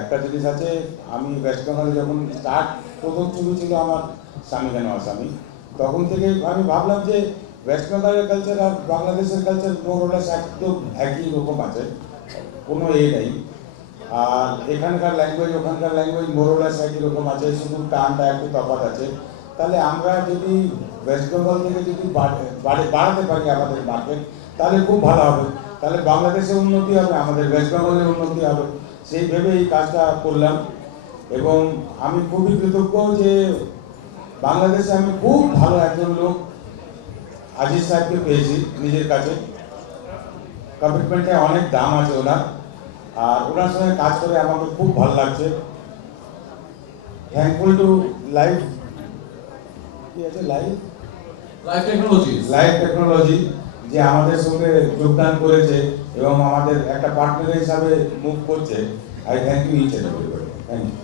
একটা জিনিস আছে, আমি ওয়েস্ট বেঙ্গলে যখন প্রথম ছবি ছিল আমার স্বামী কেন আসামি, তখন থেকে আমি ভাবলাম যে ওয়েস্ট বেঙ্গলের কালচার আর বাংলাদেশের কালচার মোরলেস একদম একই রকম আছে, কোনো নেই। আর এখানকার ল্যাঙ্গুয়েজ ওখানকার ল্যাঙ্গুয়েজ মোরলেস একই রকম আছে, শুধু টানটা একটু তফাৎ আছে। তাহলে আমরা যদি ওয়েস্ট বেঙ্গল থেকে যদি বাড়াতে পারি আমাদের মার্কেট, তাহলে খুব ভালো হবে। তাহলে বাংলাদেশের উন্নতি হবে, আমাদের ওয়েস্ট বেঙ্গলের উন্নতি হবে, সেই ভেবে এই কাজটা করলাম। এবং আমি খুবই কৃতজ্ঞ যে বাংলাদেশে আমি খুব ভালো একজন লোক আজিজ সাহেবকে পেয়েছি নিজের কাছে। কমিটমেন্টে অনেক দাম আছে ওনার, আর ওনার সঙ্গে কাজ করে আমাকে খুব ভালো লাগছে। থ্যাঙ্কফুল টু লাইফ, কি আছে লাইফ টেকনোলজি, যে আমাদের সঙ্গে যোগদান করেছে এবং আমাদের একটা পার্টনার হিসাবে মুভ করছে। I thank you each and everybody. Thank you.